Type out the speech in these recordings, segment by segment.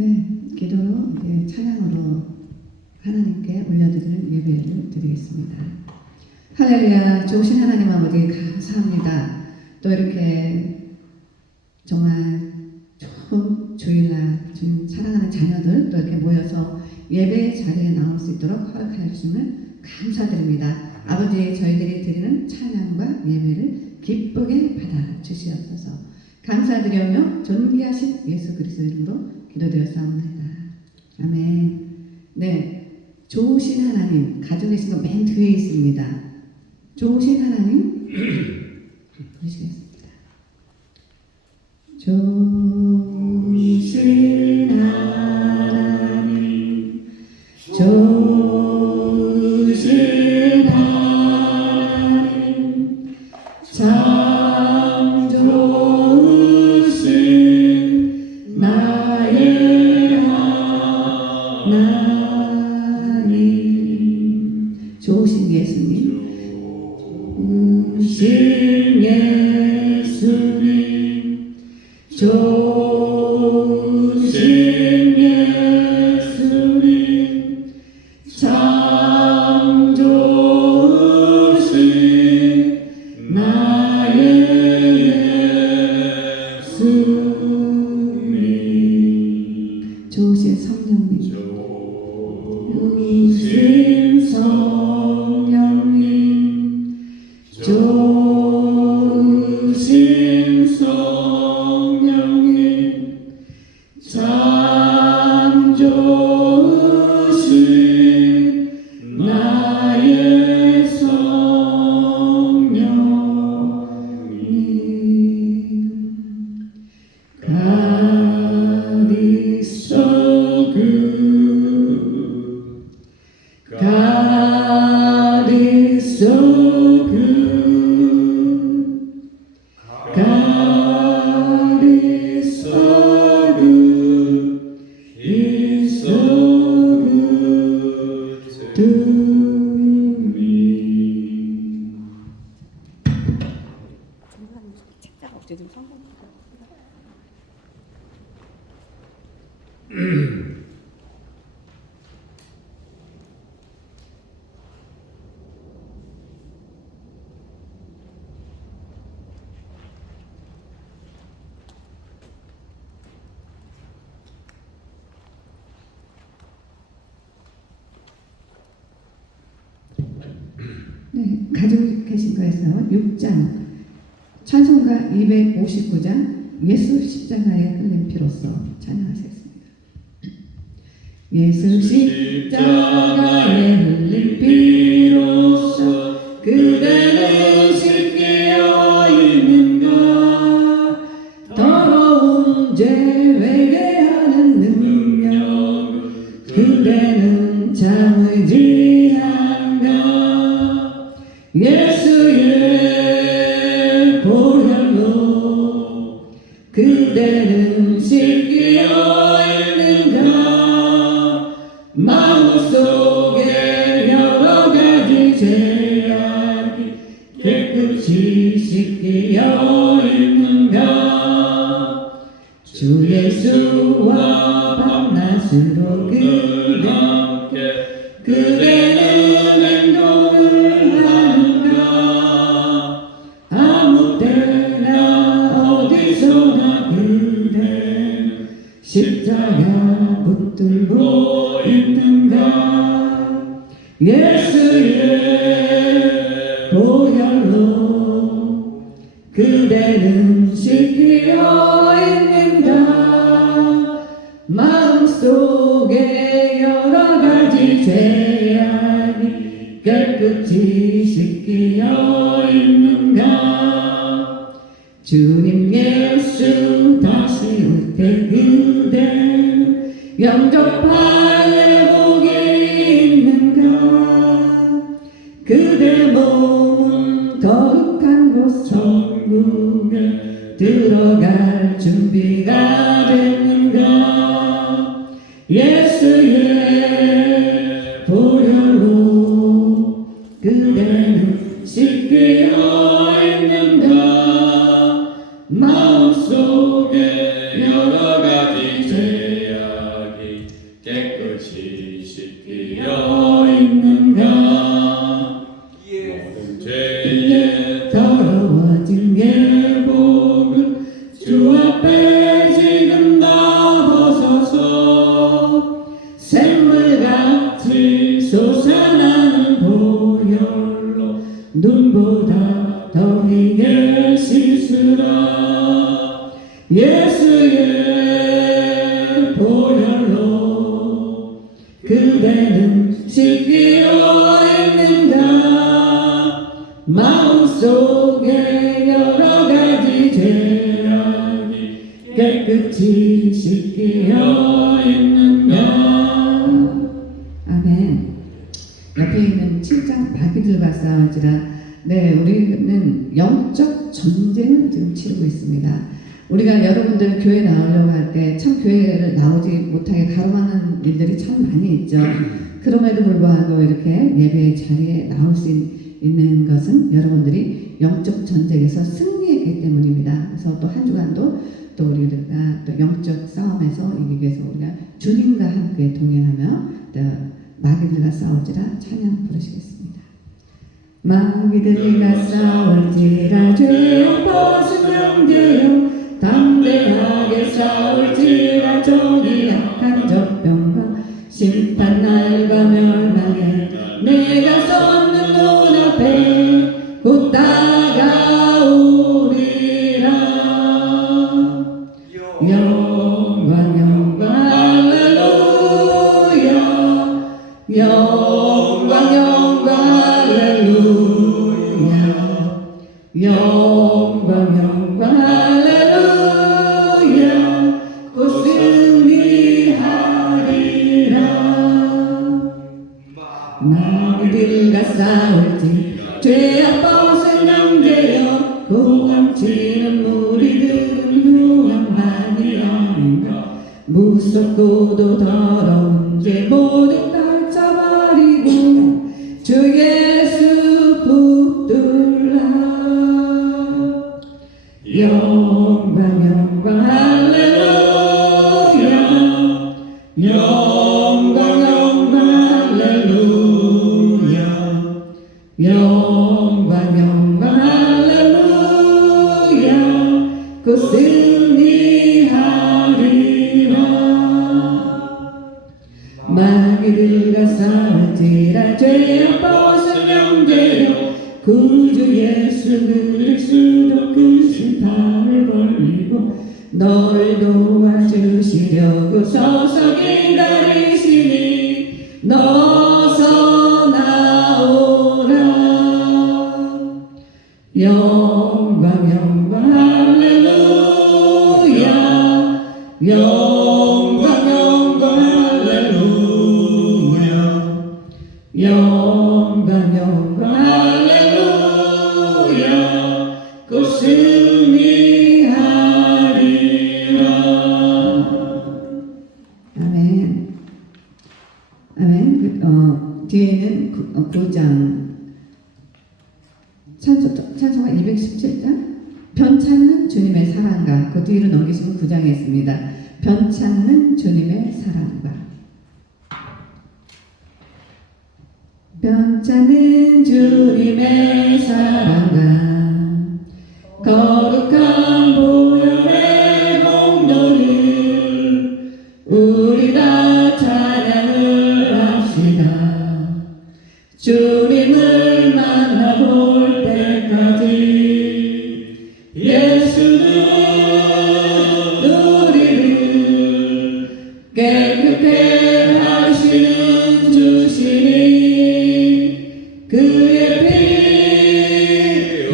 네, 기도로 찬양으로 하나님께 올려드리는 예배를 드리겠습니다. 할렐루야, 좋으신 하나님 아버지 감사합니다. 또 이렇게 정말 좋은 주일날 주님 사랑하는 자녀들 또 이렇게 모여서 예배 자리에 나올 수 있도록 허락하여 주심을 감사드립니다. 아버지, 저희들이 드리는 찬양과 예배를 기쁘게 받아 주시옵소서. 감사드리며 존귀하신 예수 그리스도 이름으로 기도드렸사옵나이다. 아멘. 네, 좋으신 하나님 가지고 계신 거 맨 뒤에 있습니다. 좋으신 하나님 부르시겠습니다. 좋으신 하나님, 좋으신 하나님, 참 좋으신 나의 하나님. 좋으신 예수님, 좋으신 예수님, 좋으신 예수님, 참 좋으신 나의 예수님. 좋으신 성령님, 좋으신 성령님, 좋으신 성령님, 참 좋으신 나의 성령님. God is so good. God is so good. God is so good. He's so good to me. 책자가 없지 좀 성공. 네, 가지고 계신 거에서 6장 찬송가 259장 예수 십자가에 흘린 피로써 찬양하시겠습니다. 예수 십자가에 흘린 피로써 그대는 씻기어 있는가. 더러운 죄 회개하는 능력 그대는 참 의지한가. 예수의 보혈로 그대는 씻기어 있는가. 마음속에 여러 가지 죄악이 깨끗이 씻기어 있는가. 주 예수와 밤낮으로 그대는 행동을 하는가. 아무 때나 어디서나 그대는 십자가 붙들고 있는가. 예수의 보혈로 그대는 씻기어 있는가. 마음속에 여러 가지 죄악이 깨끗이 씻기어 있는가. 주님 예수 다시 올 때 그대는 영접할 복이 있는가. 그대 몸은 거룩한 곳 천국에 들어갈 준비가 됐는가. 예수의 보혈로 그대는 씻기어 있는가. 마음속에 여러 가지 죄악 예수의 보혈로 그대는 씻기어 있는가 마음속에 여러가지 죄악이 깨끗이 씻기어 있는가. 아멘. 옆에 있는 7장 마귀들과 싸울지라. 네, 우리는 영적 전쟁을 지금 치르고 있습니다. 우리가 여러분들 교회 나오려고 할 때 참 교회를 나오지 못하게 가로막는 일들이 참 많이 있죠. 그럼에도 불구하고 이렇게 예배의 자리에 나올 수 있는 것은 여러분들이 영적 전쟁에서 승리했기 때문입니다. 그래서 또 한 주간도 또 우리가 또 영적 싸움에서 이기기 위해서 우리가 주님과 함께 동행하며 또 마귀들과 싸울지라 찬양 부르시겠습니다. 마귀들과 싸울지라 죄악 벗은 영되여 담대하게 싸울지라 정이 약한 적병과 심판 날과 멸망에 내가 섰는 눈앞에 곧 다가오리라. 영광 영광 할렐루야 영광 영광 할렐루야 영광 영광 할렐루야 곧 승리하리라. 마귀들과 싸울지 죄악 벗은 영되여 고함치는 무리들은 유한만이 아닌가 무섭고도 더러운 죄 모두 떨쳐버리고 주 예수 붙들라. 영광 영광 할렐루야 영광 영광 할렐루야 영광 영광 할렐루야 곧 승리하리라. 마귀들과 싸울지라 죄악 벗은 영되여 구주 예수 그리스도 그 심판을 벌리고 널 도와주시려고 서서 기다리시니 너서 나오라. 영광 영광 할렐루야 영광 영광 할렐루야 영광 영광 할렐루야 곧 승리하리라. 아멘. 아멘. 뒤에는 9장 찬송가 217장 변찮는 주님의 사랑과 그 뒤로 넘기시면 9장에 있습니다. 변찮는 주님의 사랑과 변찮는 주님의 사랑과 거룩한 보혈의 공로를 우리 다 찬양을 합시다. 주님을 만나볼 때까지 예수는 우리를 깨끗해 하시는 주시니 그의 피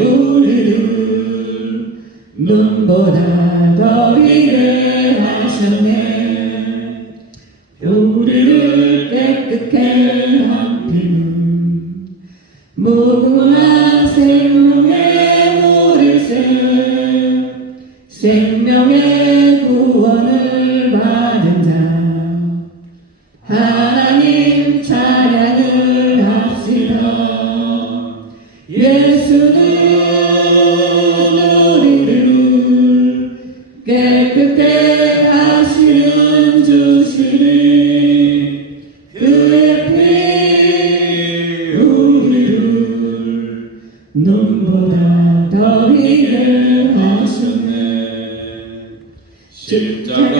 우리를 눈보다 더 희게 하셨네. 우리를 깨끗해 한 피는 무궁한 생명의 물일세. 생명의 구원을 받은 자 하나님 찬양을 합시다. 예수는 우리를 깨끗게 하시는 주시니 그의 피 우리를 눈보다 더 희게 하셨네. 십자가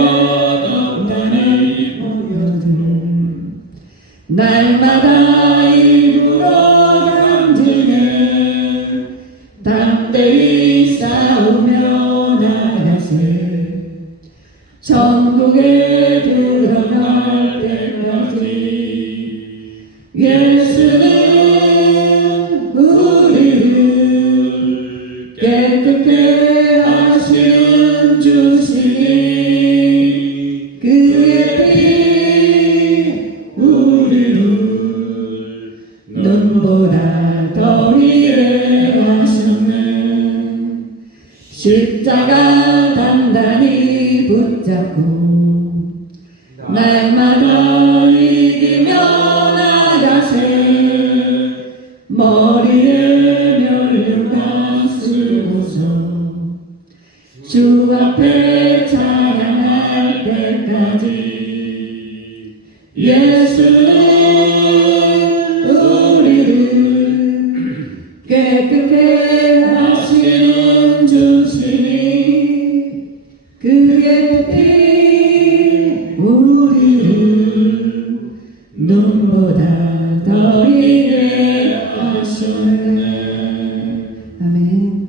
단단히 보여준 날마다 입으로 간증해 담대히 싸우며 나가세. 천국에 들어갈 때까지 예수는 우리를 깨끗게 하시는 주시니 그의 피 우리를 눈보다 더 위에 하셨네. 십자가 단단히 붙잡고 날마다 이기며 나가세. 머리에 면류관 쓰고서 주 앞에 찬양할 때까지 예수는 우리를 깨끗게 하시는 주시니 그의 피 우리를 눈보다 더 이게 하셨네. 아멘.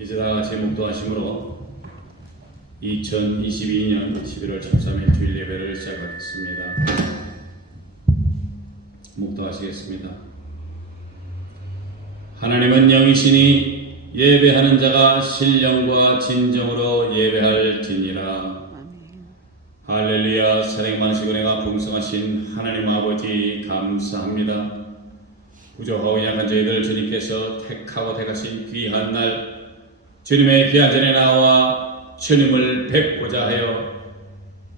이제 다 같이 묵도하심으로 2022년 11월 13일 주일 예배를 시작하겠습니다. 묵도하시겠습니다. 하나님은 영이시니 예배하는 자가 신령과 진정으로 예배할지니라. 할렐루야. 사랑 많으시고 은혜가 풍성하신 하나님 아버지 감사합니다. 부족하고 약한 저희들 주님께서 택하고 택하신 귀한 날 주님의 귀한 전에 나와 주님을 뵙고자 하여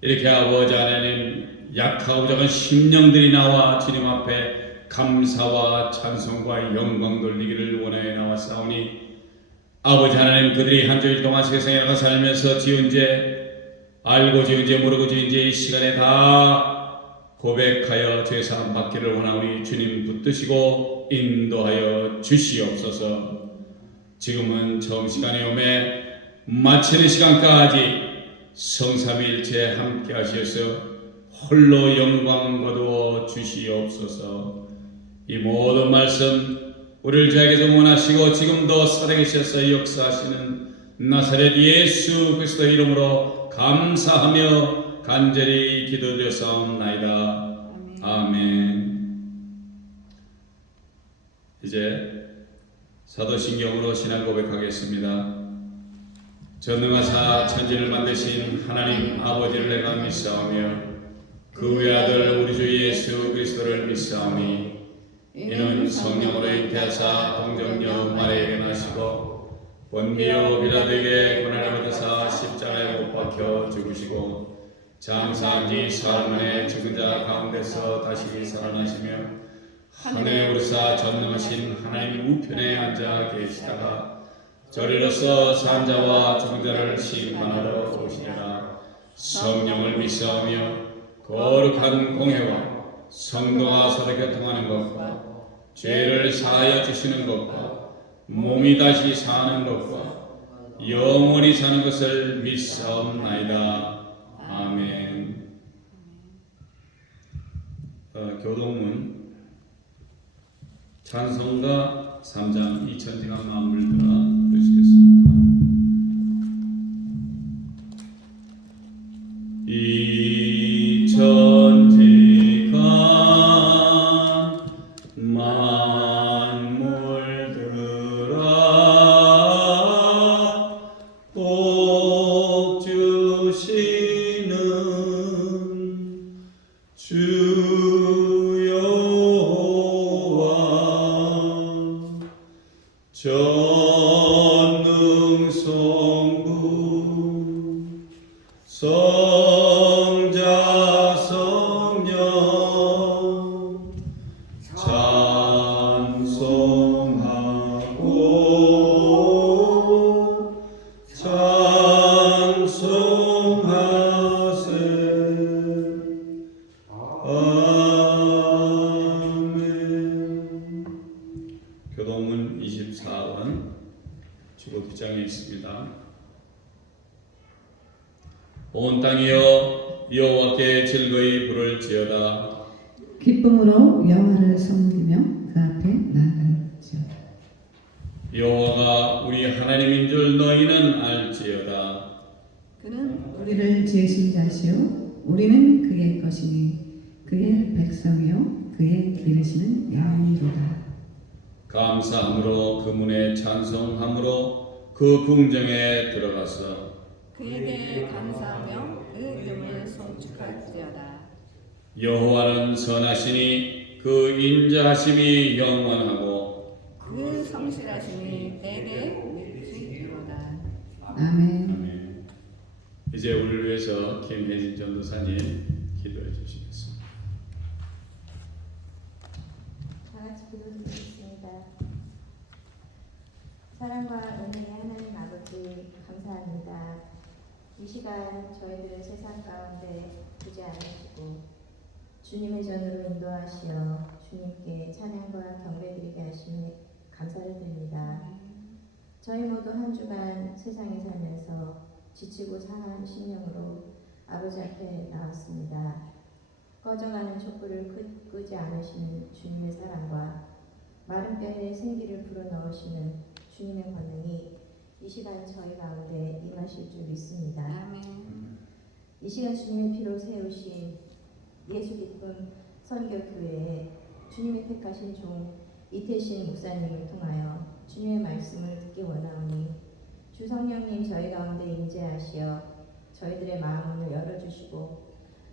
이렇게 아버지 하나님 약하고 작은 심령들이 나와 주님 앞에 감사와 찬송과 영광 돌리기를 원하여 나왔사오니 아버지 하나님 그들이 한 주일 동안 세상에 나가 살면서 지은 죄 알고 지은 죄 모르고 지은 죄 이 시간에 다 고백하여 죄사함 받기를 원하오니 주님 붙드시고 인도하여 주시옵소서. 지금은 정시간에 오매 마치는 시간까지 성삼일체 함께 하셔서 홀로 영광 거두어 주시옵소서. 이 모든 말씀 우리를 저에게서 원하시고 지금도 살아계셔서 역사하시는 나사렛 예수 그리스도의 이름으로 감사하며 간절히 기도드렸사옵나이다. 아멘. 이제 사도신경으로 신앙 고백하겠습니다. 전능하사 천지를 만드신 하나님 아버지를 내가 믿사오며 그 외아들 우리 주 예수 그리스도를 믿사오니 이는 성령으로 잉태하사 동정녀 마리아에게 나시고 본미요 빌라도에게 고난을 받으사 십자가에 못 박혀 죽으시고 장사한 지 사흘 만에 죽은 자 가운데서 다시 살아나시며 하늘에 오르사 전능하신 하나님 우편에 앉아 계시다가 저리로서 산 자와 죽은 자를 심판하러 오시리라. 성령을 믿사오며 거룩한 공회와 성도와 서로 교통하는 것과 죄를 사하여 주시는 것과 몸이 다시 사는 것과 영원히 사는 것을 믿사옵나이다. 아멘. 교동문 찬송가 3장 2000지간 마음을 들어 주시겠습니다. 이천지간 만물들아 복 주시는 주 여호와 전능성부 성자 성령 찬송하고 찬송하세. 아멘. 교동문 24권 주로 2장에 있습니다. 온 땅이여 여호와께 즐거이 부를지어다. 기쁨으로 여호와를 섬기며 그 앞에 나아갈지어다. 여호와가 우리 하나님인 줄 너희는 알지어다. 그는 우리를 지으신 자시요 우리는 그의 것이니 그의 백성이요 그의 기르시는 양이로다. 감사함으로 그 문에 찬송함으로 그 궁정에 들어가서 그에게 감사하며 그 이름을 송축할지어다. 여호와는 선하시니 그 인자하심이 영원하고 그 성실하심이 내게 미치리로다. 아멘. 아멘. 이제 우리를 위해서 김혜진 전도사님 기도해 주시겠습니다. 다 같이 기도드리겠습니다. 사랑과 은혜의 하나님 아버지 감사합니다. 이 시간 저희들을 세상 가운데 두지 않으시고 주님의 전으로 인도하시어 주님께 찬양과 경배드리게 하심에 감사를 드립니다. 저희 모두 한 주간 세상에 살면서 지치고 상한 심령으로 아버지 앞에 나왔습니다. 꺼져가는 촛불을 끄지 않으시는 주님의 사랑과 마른 뼈에 생기를 불어넣으시는 주님의 권능이 이 시간 저희 가운데 임하실 줄 믿습니다. 아멘. 이 시간 주님의 피로 세우신 예수 기쁨 선교교회에 주님의 택하신 종 이태신 목사님을 통하여 주님의 말씀을 듣기 원하오니 주 성령님 저희 가운데 임재하시어 저희들의 마음을 열어주시고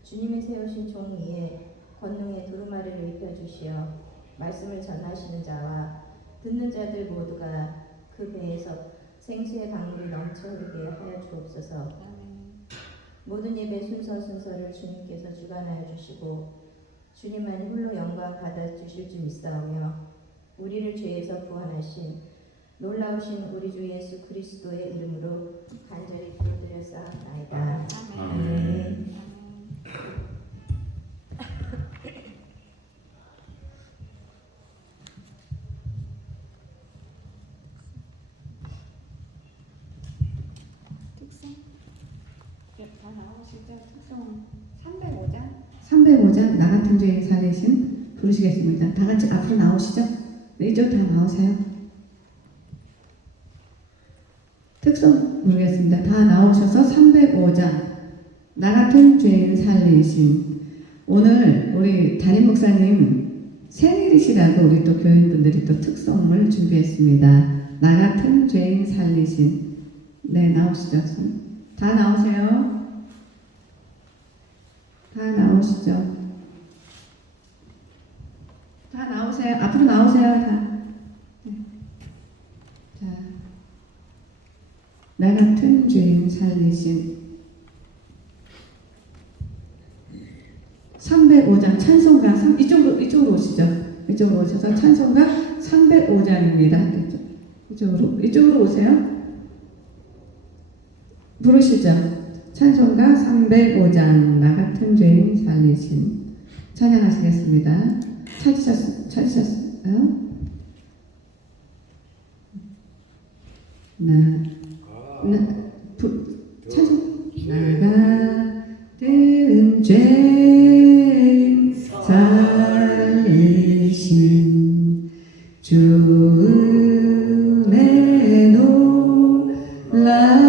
주님의 세우신 종 위에 권능의 두루마리를 입혀주시어 말씀을 전하시는 자와 듣는 자들 모두가 그 배에서 생수의 강물이 넘쳐 흐르게 하여 주옵소서. 아멘. 모든 예배 순서를 주님께서 주관하여 주시고 주님만이 홀로 영광 받아 주실 줄 믿사오며 우리를 죄에서 구원하신 놀라우신 우리 주 예수 그리스도의 이름으로 간절히 기도드렸사옵나이다. 아멘. 특성? 다 나오시죠? 특성 305장? 305장 나 같은 죄인 살리신 부르시겠습니다. 다 같이 앞으로 나오시죠. 네, 이쪽 다 나오세요. 특성 모르겠습니다. 다 나오셔서 305장 나 같은 죄인 살리신. 오늘 우리 담임 목사님 생일이시라고 우리 또 교인분들이 또 특성을 준비했습니다. 나 같은 죄인 살리신. 네, 나오시죠. 다 나오세요. 다 나오시죠. 다 나오세요. 앞으로 나오세요. 다. 네. 자, 나 같은 죄인 살리신 305장 찬송가 이쪽으로 오시죠. 이쪽으로 오셔서 찬송가 305장입니다. 이쪽으로 오세요. 부르시죠. 찬송가 305장 나 같은 죄인 살리신 찬양하시겠습니다. 찾으셨어요? 찬송 나 같은 죄인 살리신 주 은혜 놀라운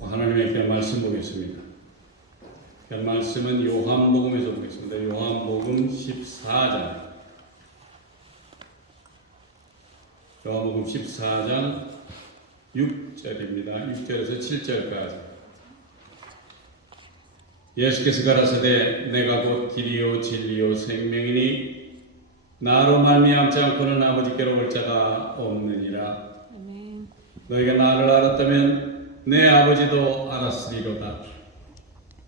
하나님의 별 말씀 보겠습니다. 별 말씀은 요한복음에서 보겠습니다. 요한복음 14장. 요한복음 14장 6절입니다. 6절에서 7절까지. 예수께서 가라사대 내가 곧 길이요 진리요 생명이니 나로 말미암지 않고는 아버지께로 올 자가 없느니라. 아멘. 너희가 나를 알았다면 내 아버지도 알았으리로다.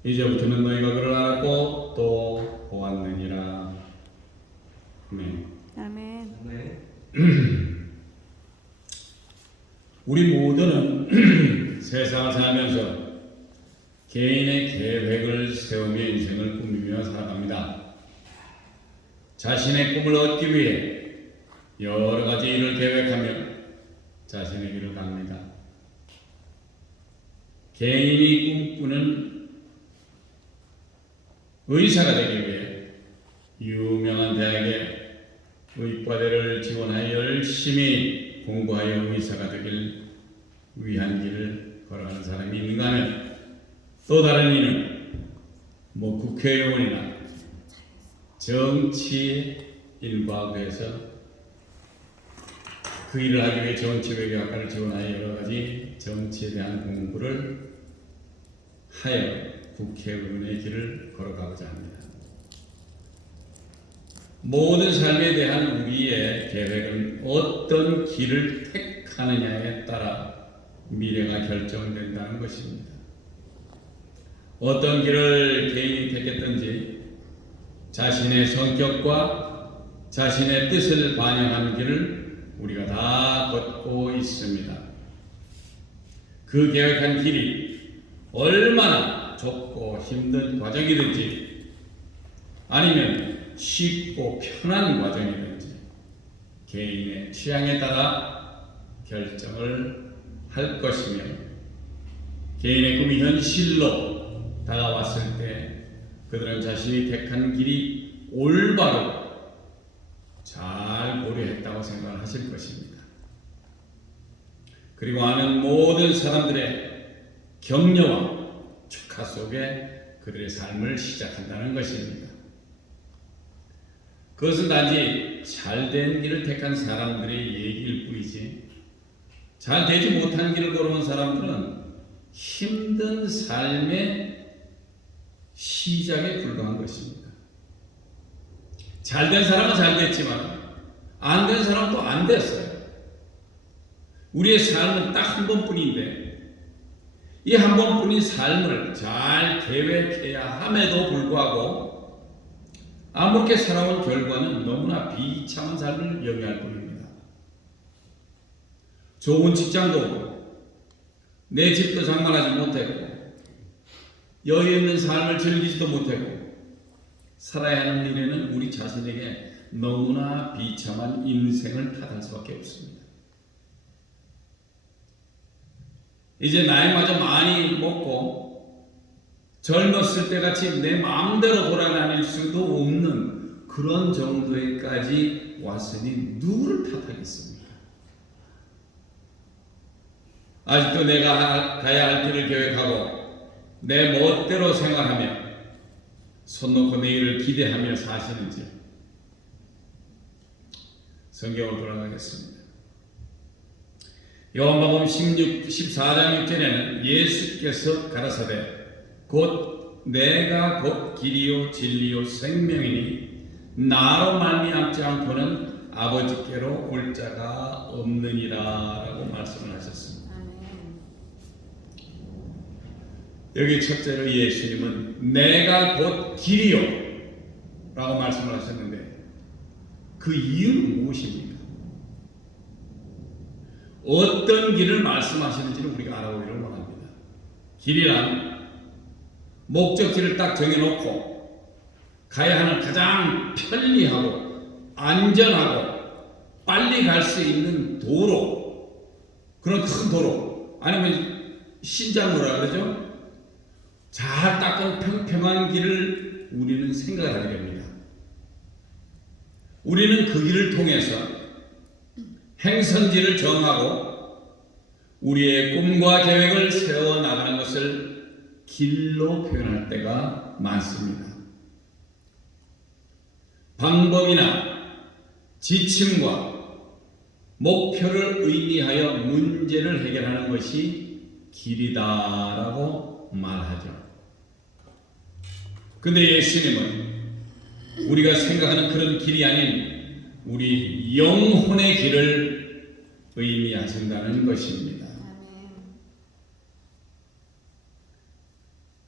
이제부터는 너희가 그를 알았고 또 보았느니라. 아멘. 아멘. 우리 모두는 세상을 살면서 개인의 계획을 세우며 인생을 꾸미며 살아갑니다. 자신의 꿈을 얻기 위해 여러 가지 일을 계획하며 자신의 길을 갑니다. 개인이 꿈꾸는 의사가 되기 위해 유명한 대학에 의과대를 지원하여 열심히 공부하여 의사가 되길 위한 길을 걸어가는 사람이 있는가 하면 또 다른 이는 국회의원이나 정치인과 해서 그 일을 하기 위해 정치외교학과를 지원하여 여러 가지 정치에 대한 공부를 하여 국회의원의 길을 걸어가고자 합니다. 모든 삶에 대한 우리의 계획은 어떤 길을 택하느냐에 따라 미래가 결정된다는 것입니다. 어떤 길을 개인이 택했든지 자신의 성격과 자신의 뜻을 반영하는 길을 우리가 다 걷고 있습니다. 그 계획한 길이 얼마나 좁고 힘든 과정이든지 아니면 쉽고 편한 과정이든지 개인의 취향에 따라 결정을 할 것이며 개인의 꿈이 현실로 다가왔을 때 그들은 자신이 택한 길이 올바로 잘 고려했다고 생각을 하실 것입니다. 그리고 아는 모든 사람들의 격려와 축하 속에 그들의 삶을 시작한다는 것입니다. 그것은 단지 잘된 길을 택한 사람들의 얘기일 뿐이지 잘 되지 못한 길을 걸어온 사람들은 힘든 삶의 시작에 불과한 것입니다. 잘된 사람은 잘 됐지만 안 된 사람은 또 안 됐어요. 우리의 삶은 딱 한 번뿐인데 이 한 번뿐인 삶을 잘 계획해야 함에도 불구하고 아무렇게 살아온 결과는 너무나 비참한 삶을 영위할 뿐입니다. 좋은 직장도 없고 내 집도 장만하지 못했고 여유 있는 삶을 즐기지도 못했고 살아야 하는 일에는 우리 자신에게 너무나 비참한 인생을 탓할 수밖에 없습니다. 이제 나이마저 많이 먹고 젊었을 때 같이 내 마음대로 돌아다닐 수도 없는 그런 정도에까지 왔으니 누구를 탓하겠습니까? 아직도 내가 가야 할 길을 계획하고 내 멋대로 생활하며 손 놓고 내일을 기대하며 사시는지 성경을 돌아가겠습니다. 요한복음 14장 6절에는 예수께서 가라사대 내가 곧 길이요 진리요 생명이니 나로 말미암지 않고는 아버지께로 올 자가 없느니라 라고 말씀을 하셨습니다. 여기 첫째로 예수님은 내가 곧 길이요 라고 말씀을 하셨는데 그 이유는 무엇입니까? 어떤 길을 말씀하시는지를 우리가 알아보기를 원합니다. 길이란 목적지를 딱 정해놓고 가야 하는 가장 편리하고 안전하고 빨리 갈 수 있는 도로, 그런 큰 도로 아니면 신장로라 그러죠? 잘 닦은 평평한 길을 우리는 생각하게 됩니다. 우리는 그 길을 통해서 행선지를 정하고 우리의 꿈과 계획을 세워 나가는 것을 길로 표현할 때가 많습니다. 방법이나 지침과 목표를 의미하여 문제를 해결하는 것이 길이다라고 말하죠. 근데 예수님은 우리가 생각하는 그런 길이 아닌 우리 영혼의 길을 의미하신다는 것입니다.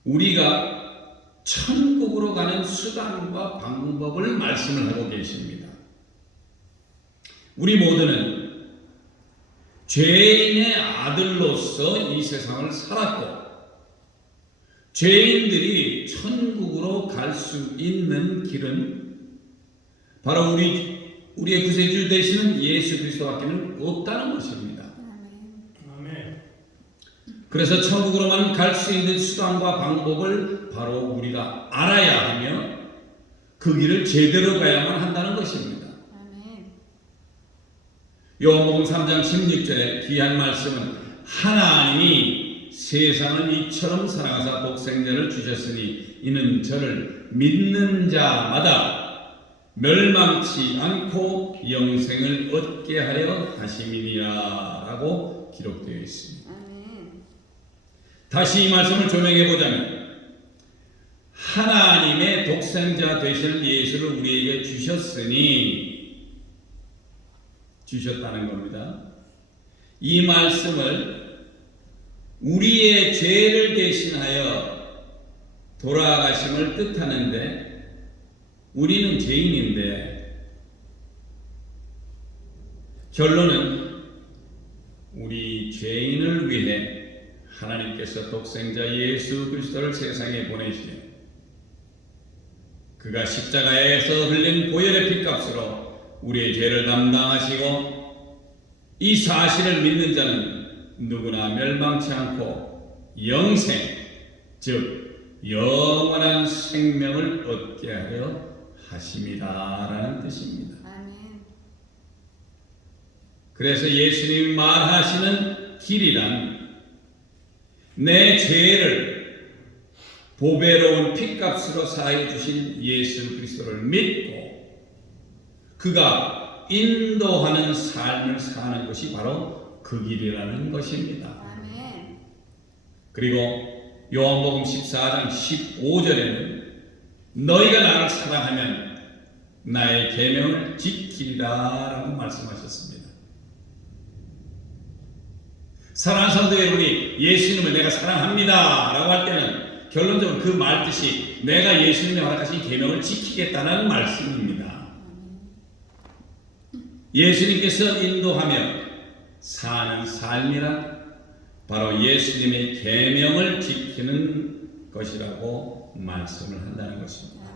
우리가 천국으로 가는 수단과 방법을 말씀을 하고 계십니다. 우리 모두는 죄인의 아들로서 이 세상을 살았고 죄인들이 천국으로 갈 수 있는 길은 바로 우리의 구세주 되시는 예수 그리스도밖에는 없다는 것입니다. 아멘. 그래서 천국으로만 갈 수 있는 수단과 방법을 바로 우리가 알아야 하며 그 길을 제대로 가야만 한다는 것입니다. 요한복음 3장 16절에 귀한 말씀은 하나님이 세상을 이처럼 사랑하사 독생자를 주셨으니 이는 저를 믿는 자마다 멸망치 않고 영생을 얻게 하려 하심이니라 라고 기록되어 있습니다. 다시 이 말씀을 조명해 보자면 하나님의 독생자 되시는 예수를 우리에게 주셨다는 겁니다. 이 말씀을 우리의 죄를 대신하여 돌아가심을 뜻하는데 우리는 죄인인데 결론은 우리 죄인을 위해 하나님께서 독생자 예수 그리스도를 세상에 보내시며 그가 십자가에서 흘린 보혈의 피값으로 우리의 죄를 담당하시고 이 사실을 믿는 자는 누구나 멸망치 않고 영생, 즉 영원한 생명을 얻게 하려 하심이라라는 뜻입니다. 그래서 예수님이 말하시는 길이란 내 죄를 보배로운 피값으로 사해 주신 예수 그리스도를 믿고 그가 인도하는 삶을 사는 것이 바로 그 길이라는 것입니다. 그리고 요한복음 14장 15절에는 너희가 나를 사랑하면 나의 계명을 지키리라 라고 말씀하셨습니다. 사랑하는 성도 여러분이 예수님을 내가 사랑합니다 라고 할 때는 결론적으로 그 말 뜻이 내가 예수님이 허락하신 계명을 지키겠다는 말씀입니다. 예수님께서 인도하며 사는 삶이란 바로 예수님의 계명을 지키는 것이라고 말씀을 한다는 것입니다.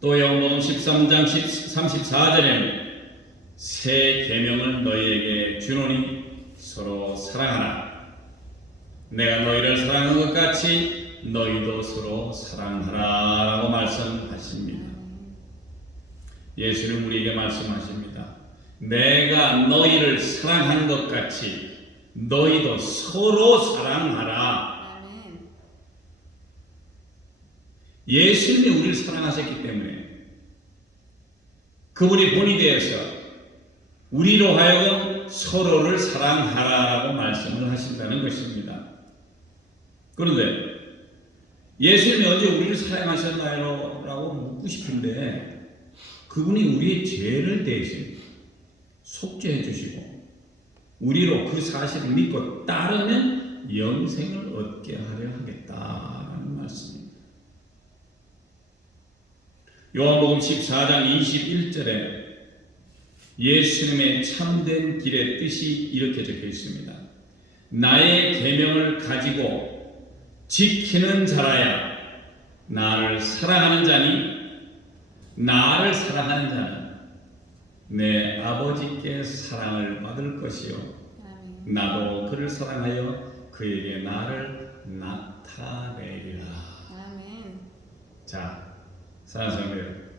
또 요한복음 13장 34절에는 새 계명을 너희에게 주노니 서로 사랑하라. 내가 너희를 사랑한 것 같이 너희도 서로 사랑하라 라고 말씀하십니다. 예수는 우리에게 말씀하십니다. 내가 너희를 사랑한 것 같이 너희도 서로 사랑하라. 예수님이 우리를 사랑하셨기 때문에 그분이 본이 되어서 우리로 하여금 서로를 사랑하라라고 말씀을 하신다는 것입니다. 그런데 예수님이 언제 우리를 사랑하셨나요? 라고 묻고 싶은데 그분이 우리의 죄를 대신 속죄해 주시고 우리로 그 사실을 믿고 따르면 영생을 얻게 하려 하겠다라는 말씀입니다. 요한복음 14장 21절에 예수님의 참된 길의 뜻이 이렇게 적혀 있습니다. 나의 계명을 가지고 지키는 자라야 나를 사랑하는 자니 나를 사랑하는 자는 내 아버지께 사랑을 받을 것이요 나도 그를 사랑하여 그에게 나를 나타내리라. 자, 사랑하는 성도 여러분,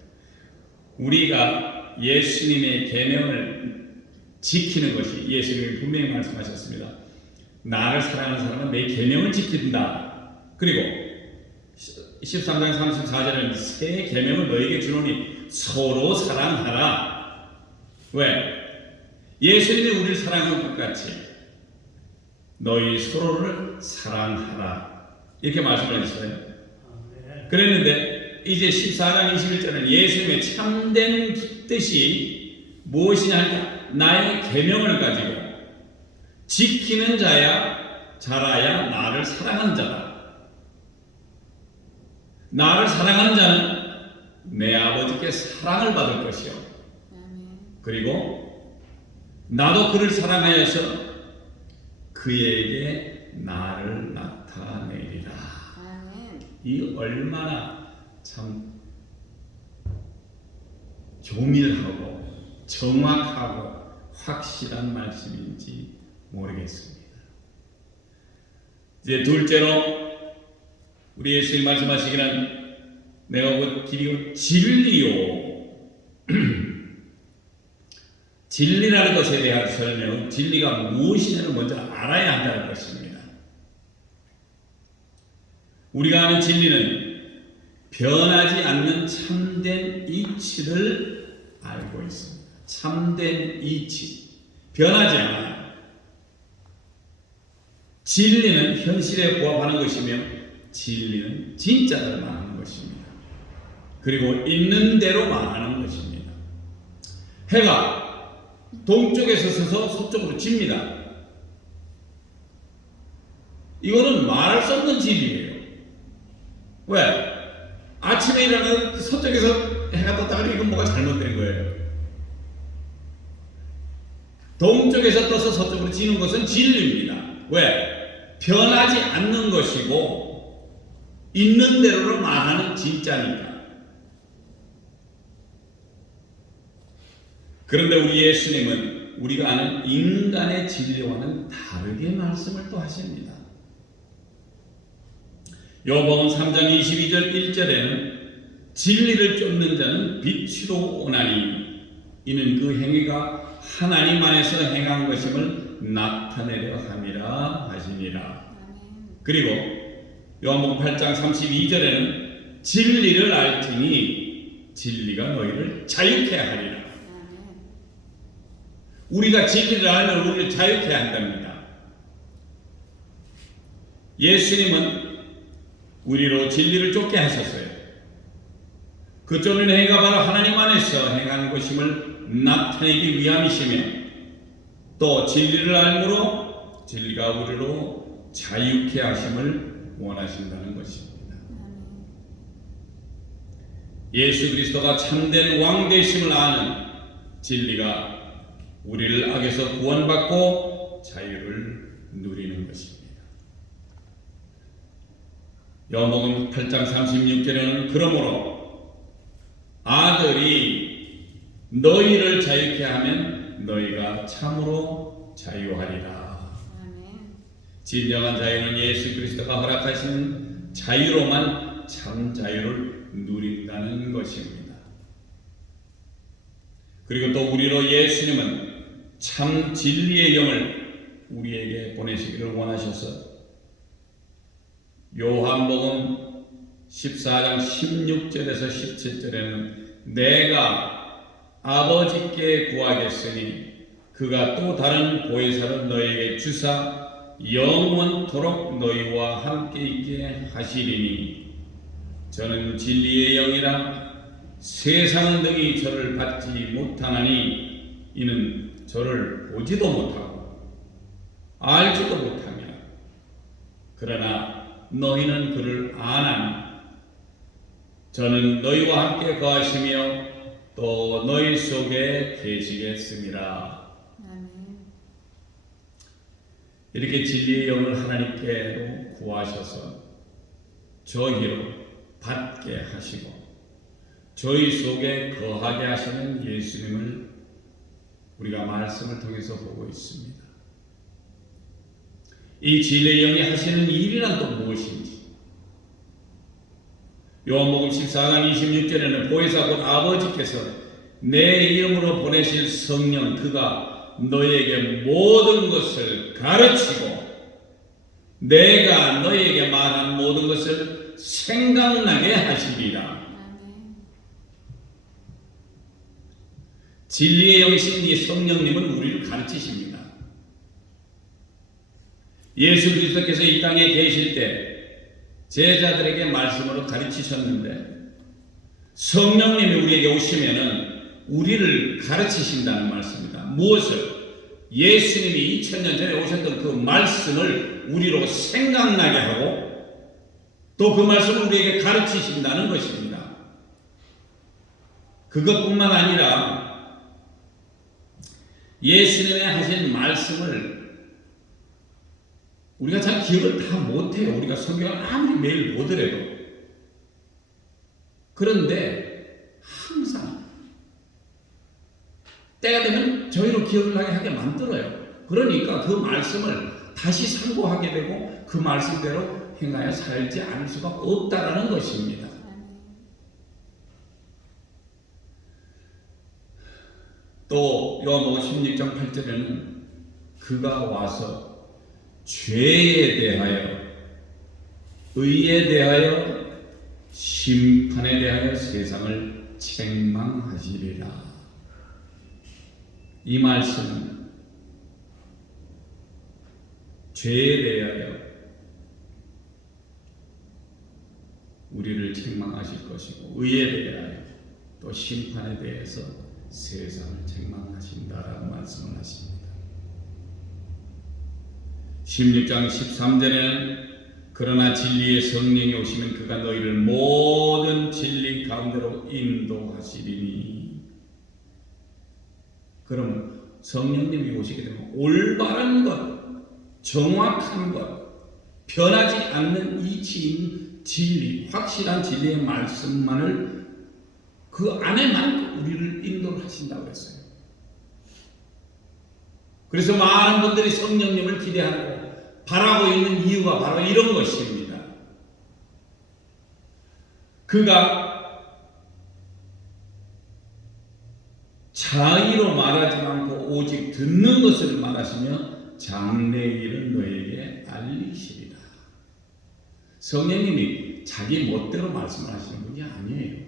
우리가 예수님의 계명을 지키는 것이, 예수님이 분명히 말씀하셨습니다. 나를 사랑하는 사람은 내 계명을 지킨다. 그리고 13장 34절에는 새 계명을 너에게 주노니 서로 사랑하라. 왜? 예수님이 우리를 사랑한 것 같이 너희 서로를 사랑하라. 이렇게 말씀을 하셨어요. 그랬는데 이제 14장 21절은 예수님의 참된 뜻이 무엇이냐 하니까 나의 계명을 가지고 지키는 자라야 나를 사랑하는 자다. 나를 사랑하는 자는 내 아버지께 사랑을 받을 것이요. 그리고 나도 그를 사랑하여서 그에게 나를 나타내리라. 이 얼마나 참 교밀하고 정확하고 확실한 말씀인지 모르겠습니다. 이제 둘째로 우리 예수님 말씀하시기는 내가 곧 길이요 진리요. 진리라는 것에 대한 설명, 진리가 무엇이냐는 먼저 알아야 한다는 것입니다. 우리가 아는 진리는 변하지 않는 참된 이치를 알고 있습니다. 참된 이치, 변하지 않아요. 진리는 현실에 부합하는 것이며 진리는 진짜를 말하는 것입니다. 그리고 있는 대로 말하는 것입니다. 해가 동쪽에서 서서 서쪽으로 집니다. 이거는 말할 수 없는 진리예요. 왜? 아침에 일어나서 서쪽에서 해가 떴다가 이건 뭐가 잘못된 거예요. 동쪽에서 떠서 서쪽으로 지는 것은 진리입니다. 왜? 변하지 않는 것이고 있는 대로로 말하는 진짜니까. 그런데 우리 예수님은 우리가 아는 인간의 진리와는 다르게 말씀을 또 하십니다. 요한복음 3장 22절 1절에는 진리를 쫓는 자는 빛으로 오나니 이는 그 행위가 하나님 안에서 행한 것임을 나타내려 함이라 하시니라. 그리고 요한복음 8장 32절에는 진리를 알지니 진리가 너희를 자유케 하리라. 우리가 진리를 알면 우리를 자유케 한답니다. 예수님은 우리로 진리를 쫓게 하셨어요. 그 쫓는 행위가 바로 하나님 안에서 행한 것임을 나타내기 위함이시며 또 진리를 알므로 진리가 우리로 자유케 하심을 원하신다는 것입니다. 예수 그리스도가 참된 왕 되심을 아는 진리가 우리를 악에서 구원받고 자유를 누리는 것입니다. 요한복음 8장 36절에는 그러므로 아들이 너희를 자유케 하면 너희가 참으로 자유하리라. 진정한 자유는 예수 그리스도가 허락하시는 자유로만 참 자유를 누린다는 것입니다. 그리고 또 우리로 예수님은 참 진리의 영을 우리에게 보내시기를 원하셔서 요한복음 14장 16절에서 17절에는 내가 아버지께 구하겠으니 그가 또 다른 보혜사를 너희에게 주사 영원토록 너희와 함께 있게 하시리니 저는 진리의 영이라 세상은 능히 저를 받지 못하나니 이는 저를 보지도 못하고 알지도 못하며 그러나 너희는 그를 아나니 저는 너희와 함께 거하시며 또 너희 속에 계시겠습니다. 이렇게 진리의 영을 하나님께로 구하셔서 저희로 받게 하시고 저희 속에 거하게 하시는 예수님을 우리가 말씀을 통해서 보고 있습니다. 이 진리의 영이 하시는 일이란 또 무엇인지 요한복음 14장 26절에는 보혜사 곧 아버지께서 내 이름으로 보내실 성령 그가 너희에게 모든 것을 가르치고 내가 너희에게 말한 모든 것을 생각나게 하시리라. 진리의 영신 이 성령님은 우리를 가르치십니다. 예수 그리스도께서 이 땅에 계실 때 제자들에게 말씀으로 가르치셨는데 성령님이 우리에게 오시면은 우리를 가르치신다는 말씀입니다. 무엇을? 예수님이 2000년 전에 오셨던 그 말씀을 우리로 생각나게 하고 또 그 말씀을 우리에게 가르치신다는 것입니다. 그것뿐만 아니라 예수님의 하신 말씀을 우리가 잘 기억을 다 못해요. 우리가 성경을 아무리 매일 보더라도. 그런데 항상 때가 되면 저희로 기억을 하게 만들어요. 그러니까 그 말씀을 다시 상고하게 되고 그 말씀대로 행하여 살지 않을 수가 없다라는 것입니다. 또 요한복음 16장 8절에는 그가 와서 죄에 대하여 의에 대하여 심판에 대하여 세상을 책망하시리라. 이 말씀은 죄에 대하여 우리를 책망하실 것이고 의에 대하여 또 심판에 대해서 세상을 책망하신다라는 말씀을 하십니다. 16장 13절에는 그러나 진리의 성령이 오시면 그가 너희를 모든 진리 가운데로 인도하시리니. 그러면 성령님이 오시게 되면 올바른 것, 정확한 것, 변하지 않는 이 진리, 확실한 진리의 말씀만을 그 안에만 우리를 인도를 하신다고 했어요. 그래서 많은 분들이 성령님을 기대하고 바라고 있는 이유가 바로 이런 것입니다. 그가 자의로 말하지 않고 오직 듣는 것을 말하시며 장래의 일을 너에게 알리시리라. 성령님이 자기 멋대로 말씀을 하시는 분이 아니에요.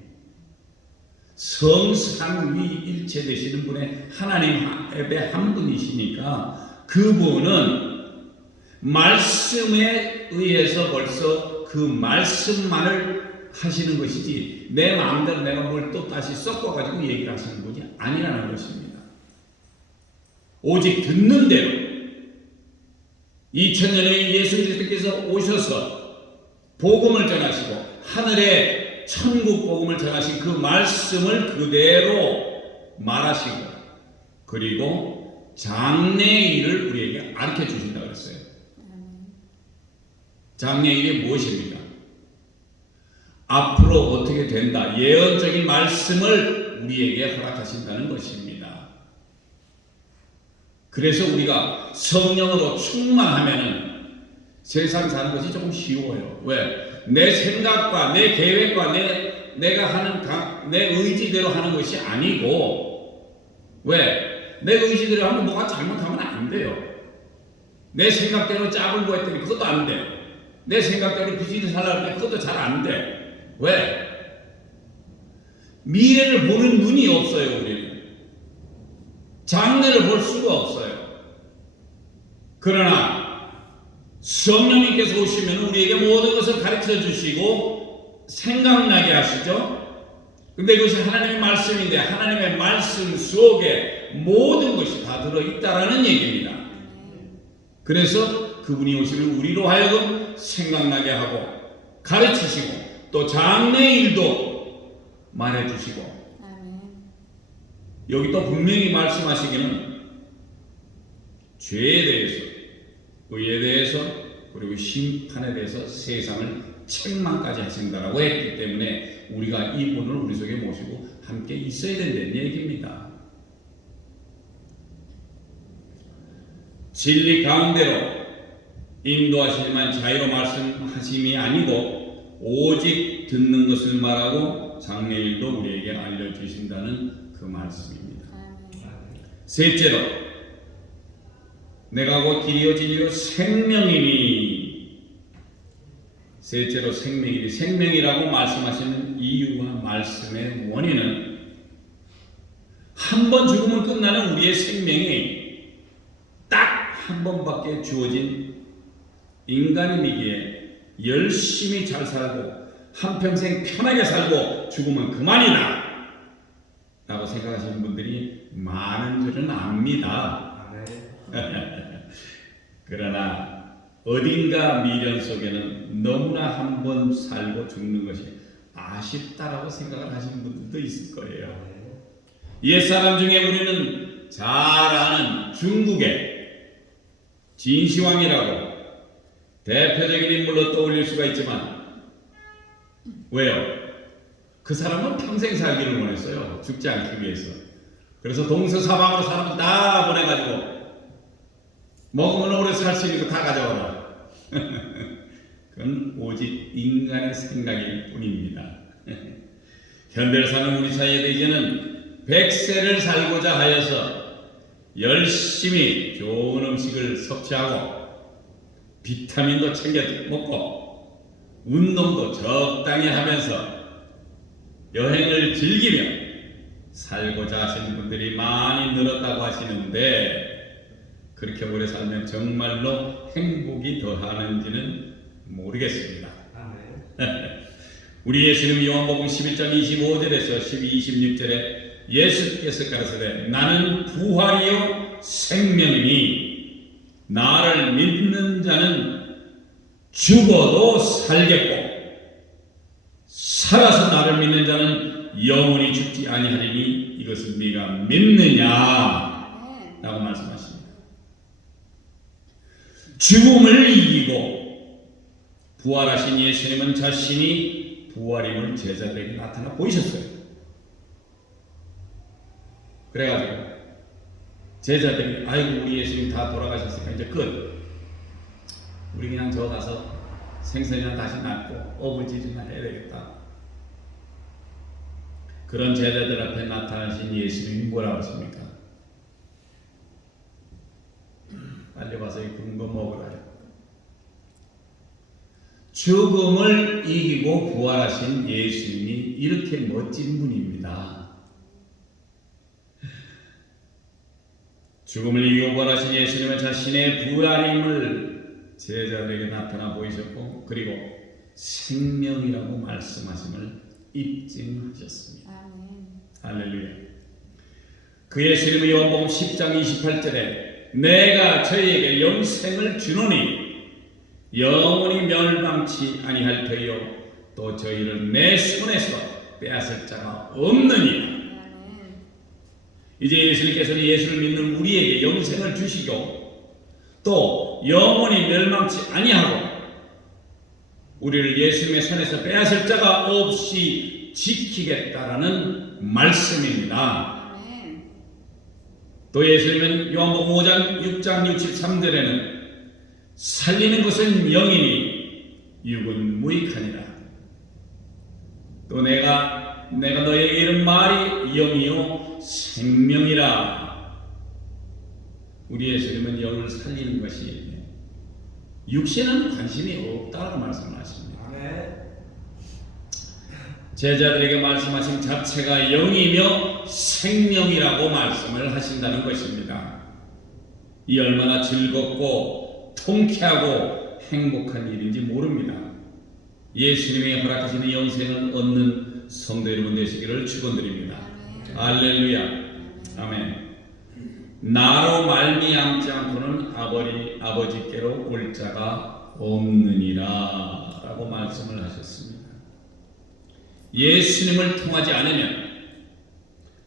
성삼위일체 되시는 분의 하나님의 한 분이시니까 그분은 말씀에 의해서 벌써 그 말씀만을 하시는 것이지 내 마음대로 내가 뭘 또 다시 섞어가지고 얘기를 하시는 분이 아니라는 것입니다. 오직 듣는 대로 2000년에 예수 그리스도께서 오셔서 복음을 전하시고 하늘의 천국 복음을 전하신 그 말씀을 그대로 말하시고 그리고 장래의 일을 우리에게 가르쳐 주신다고 했어요. 장래의 일이 무엇입니까? 앞으로 어떻게 된다. 예언적인 말씀을 우리에게 허락하신다는 것입니다. 그래서 우리가 성령으로 충만하면은 세상 사는 것이 조금 쉬워요. 왜? 내 생각과 내 계획과 내가 하는 내 의지대로 하는 것이 아니고 왜? 내 의지대로 하면 뭐가 잘못하면 안 돼요. 내 생각대로 짝을 구했더니 그것도 안 돼. 내 생각대로 비즈니스 하려고 했더니 그것도 잘 안 돼. 왜? 미래를 보는 눈이 없어요. 우리는 장래를 볼 수가 없어요. 그러나 성령님께서 오시면 우리에게 모든 것을 가르쳐 주시고 생각나게 하시죠. 근데 그것이 하나님의 말씀인데 하나님의 말씀 속에 모든 것이 다 들어있다라는 얘기입니다. 그래서 그분이 오시면 우리로 하여금 생각나게 하고 가르치시고 또 장래의 일도 말해주시고 여기 또 분명히 말씀하시기는 죄에 대해서 의에 대해서 그리고 심판에 대해서 세상을 책망까지 하신다라고 했기 때문에 우리가 이 분을 우리 속에 모시고 함께 있어야 된다는 얘기입니다. 진리 가운데로 인도하시지만 자유로 말씀하심이 아니고 오직 듣는 것을 말하고 장래일도 우리에게 알려주신다는 그 그 말씀입니다. 아멘. 셋째로 내가 곧 길이요 진리요 생명이니. 셋째로 생명이니. 생명이라고 말씀하시는 이유와 말씀의 원인은 한 번 죽으면 끝나는 우리의 생명이 딱 한 번밖에 주어진 인간이기에 열심히 잘 살고 한평생 편하게 살고 죽으면 그만이다 라고 생각하시는 분들이 많은 줄은 압니다. 그러나 어딘가 미련 속에는 너무나 한 번 살고 죽는 것이 아쉽다라고 생각을 하시는 분들도 있을 거예요. 옛사람 중에 우리는 잘 아는 중국의 진시황이라고 대표적인 인물로 떠올릴 수가 있지만, 왜요? 그 사람은 평생 살기를 원했어요. 죽지 않기 위해서. 그래서 동서사방으로 사람을 다 보내가지고 먹으면 오래 살 수 있는 거 다 가져와라. 그건 오직 인간의 생각일 뿐입니다. 현대를 사는 우리 사이에도 이제는 100세를 살고자 하여서 열심히 좋은 음식을 섭취하고 비타민도 챙겨 먹고 운동도 적당히 하면서 여행을 즐기며 살고자 하시는 분들이 많이 늘었다고 하시는데, 그렇게 오래 살면 정말로 행복이 더하는지는 모르겠습니다. 우리 예수님 요한복음 11장 25절에서 26절에 예수께서 가라사대 나는 부활이요 생명이니 나를 믿는 자는 죽어도 살겠고 살아서 나를 믿는 자는 영원히 죽지 아니하리니 이것을 네가 믿느냐 라고 말씀하십니다. 죽음을 이기고 부활하신 예수님은 자신이 부활임을 제자들에게 나타나 보이셨어요. 그래가지고 제자들이 아이고 우리 예수님 다 돌아가셨으니까 이제 끝. 우리 그냥 저 가서 생선이나 다시 낳고 어부지리나 해야 되겠다. 그런 제자들 앞에 나타나신 예수님이 뭐라고 하십니까? 빨리 와서 이 굵은 거 먹으라요. 죽음을 이기고 부활하신 예수님이 이렇게 멋진 분입니다. 죽음을 이기고 부활하신 예수님은 자신의 부활임을 제자들에게 나타나 보이셨고, 그리고 생명이라고 말씀하심을 입증하셨습니다. 아멘. 할렐루야. 그 예수님은 요한복음 10장 28절에 내가 저희에게 영생을 주노니 영원히 멸망치 아니할 터이요 또 저희를 내 손에서 빼앗을 자가 없느니라. 이제 예수님께서는 예수를 믿는 우리에게 영생을 주시고 또 영원히 멸망치 아니하고 우리를 예수님의 손에서 빼앗을 자가 없이 지키겠다라는 말씀입니다. 아멘. 또 예수님은 요한복음 5장 6장 63절에는 살리는 것은 영이니 육은 무익하니라. 또 내가 너에게 이른 말이 영이요 생명이라. 우리 예수님은 영을 살리는 것이 육신은 관심이 없다고 말씀을 하십니다. 제자들에게 말씀하신 자체가 영이며 생명이라고 말씀을 하신다는 것입니다. 이 얼마나 즐겁고 통쾌하고 행복한 일인지 모릅니다. 예수님이 허락하시는 영생을 얻는 성도 여러분 되시기를 축원드립니다. 할렐루야. 아멘. 나로 말미암지 않고는 아버지께로 올 자가 없느니라 라고 말씀을 하셨습니다. 예수님을 통하지 않으면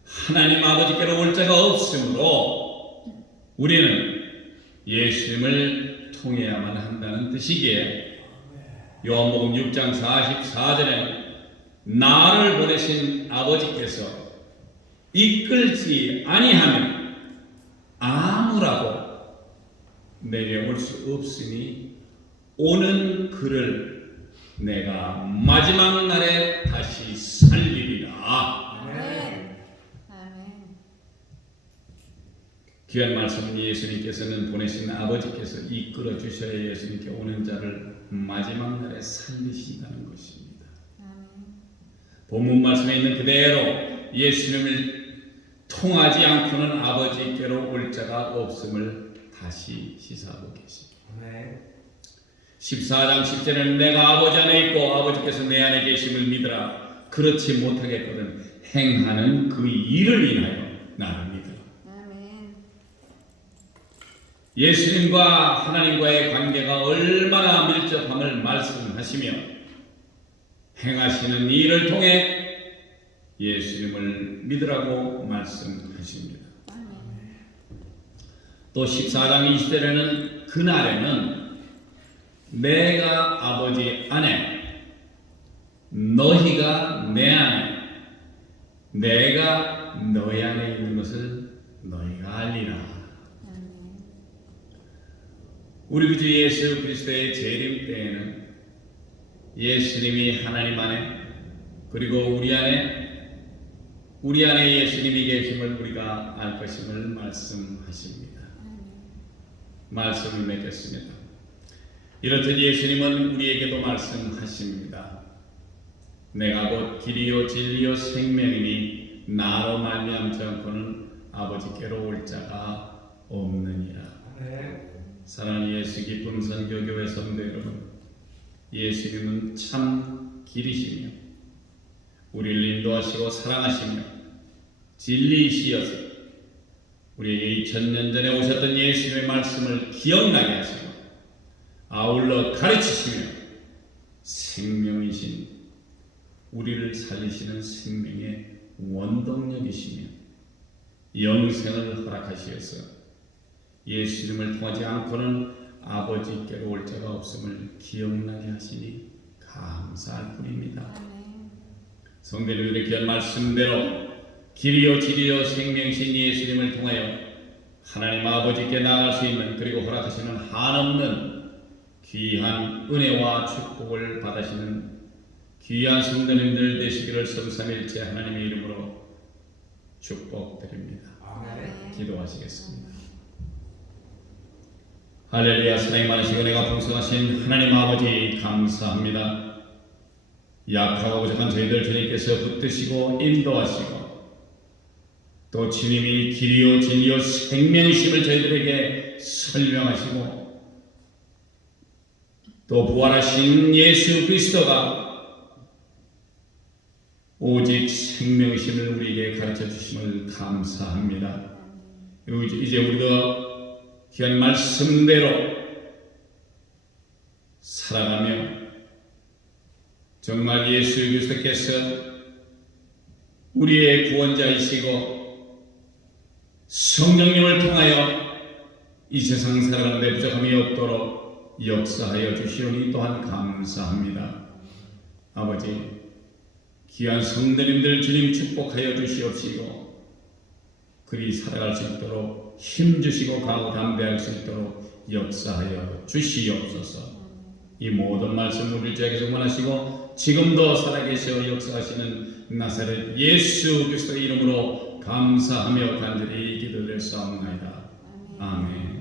하나님 아버지께로 올 자가 없으므로 우리는 예수님을 통해야만 한다는 뜻이기에 요한복음 6장 44절에는 나를 보내신 아버지께서 이끌지 아니하면 아무라도 내려올 수 없으니 오는 그를 내가 마지막 날에 다시 살리리라. 아멘. 아멘. 귀한 말씀 예수님께서는 보내신 아버지께서 이끌어 주셔야 예수님께 오는 자를 마지막 날에 살리신다는 것입니다. 본문 말씀에 있는 그대로 예수님을 통하지 않고는 아버지께로 올 자가 없음을 다시 시사하고 계십니다. 14장 10절에는 내가 아버지 안에 있고 아버지께서 내 안에 계심을 믿으라. 그렇지 못하겠거든 행하는 그 일을 인하여 나를 믿으라. 아멘. 예수님과 하나님과의 관계가 얼마나 밀접함을 말씀하시며 행하시는 일을 통해 예수님을 믿으라고 말씀하십니다. 또 14장 20절에는 그날에는 내가 아버지 안에 너희가 내 안에 내가 너희 안에 있는 것을 너희가 알리라. 우리 구주 예수 그리스도의 재림 때에는 예수님이 하나님 안에 그리고 우리 안에 예수님이 계심을 우리가 알 것임을 말씀하십니다. 말씀을 맺겠습니다. 이렇듯 예수님은 우리에게도 말씀하십니다. 내가 곧 길이요 진리요 생명이니 나로 말미암지 않고는 아버지께로 올 자가 없느니라. 사랑하는 예수 기쁨 선교교회 성도 여러분, 예수님은 참 길이시며 우리를 인도하시고 사랑하시며 진리이시여서 우리에게 2000년 전에 오셨던 예수님의 말씀을 기억나게 하시고 아울러 가르치시며 생명이신 우리를 살리시는 생명의 원동력이시며 영생을 허락하시어서 예수님을 통하지 않고는 아버지께로 올 자가 없음을 기억나게 하시니 감사할 뿐입니다. 성도님들의 귀한 말씀대로 길이요 진리요 생명이신 예수님을 통하여 하나님 아버지께 나아갈 수 있는 그리고 허락하시는 한없는 귀한 은혜와 축복을 받으시는 귀한 성도님들 되시기를 성삼일체 하나님의 이름으로 축복드립니다. 기도하시겠습니다. 할렐루야. 사랑이 많으시고 은혜가 풍성하신 하나님 아버지 감사합니다. 약하고 부족한 저희들 주님께서 붙드시고 인도하시고 또 주님이 길이요 진리요 생명이심을 저희들에게 설명하시고 또 부활하신 예수 그리스도가 오직 생명이심을 우리에게 가르쳐 주심을 감사합니다. 이제 우리도 귀한 말씀대로 살아가며 정말 예수 그리스도께서 우리의 구원자이시고 성령님을 통하여 이 세상 살아가는데 부족함이 없도록 역사하여 주시오니 또한 감사합니다. 아버지 귀한 성도님들 주님 축복하여 주시옵시고 그리 살아갈 수 있도록 힘주시고 강하고 담대할 수 있도록 역사하여 주시옵소서. 이 모든 말씀 우리 저에게 정만하시고 지금도 살아계시어 역사하시는 나사렛 예수 그리스도의 이름으로 감사하며 간절히 기도드렸사옵나이다. 아멘.